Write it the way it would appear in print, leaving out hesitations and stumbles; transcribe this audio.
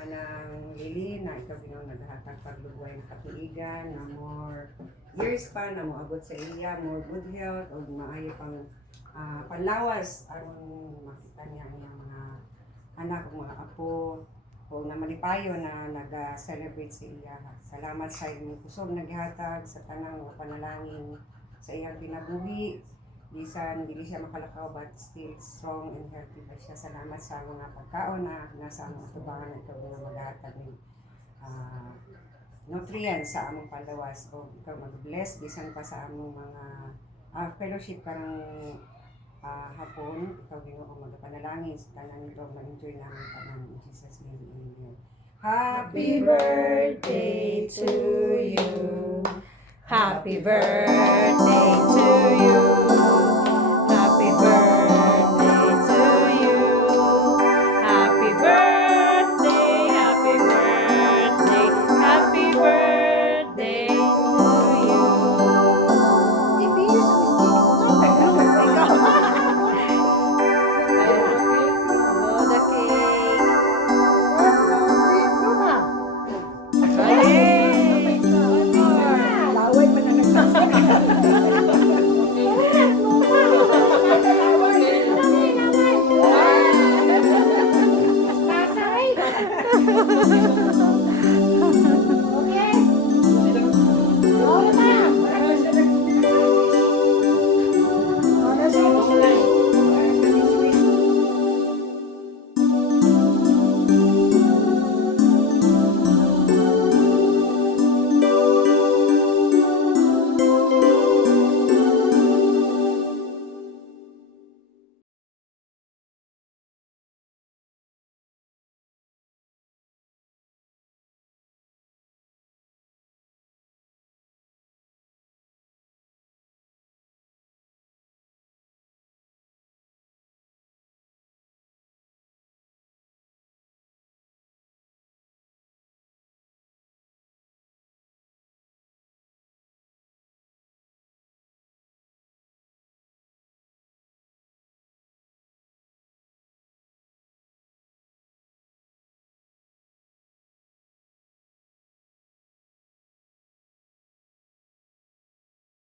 Manang Lili na ikaw Ginoo naghatag paglugway ng katuigan na more years pa na moabot sa iya, more good health o maayo pang panlawas aron makita niya ang iyang mga anak o mga apo o na malipayo na nag-celebrate sa iya. Salamat sa inyong kusog naghatag sa tanang mga panalangin sa iyang kinabuhi. Bisan dili siya makalakaw but still strong and healthy pa siya. Salamat sa mga pagkaon na nasa mga tubangan na ikaw na maghatag ng nutrients sa among panlawas o ikaw mag-bless bisan pa sa among mga fellowship karang hapon ikaw Ginoo magpanalangin sa tanan nito ma-enjoy namin tanan in Jesus name amen. Happy birthday to you. Happy birthday to you.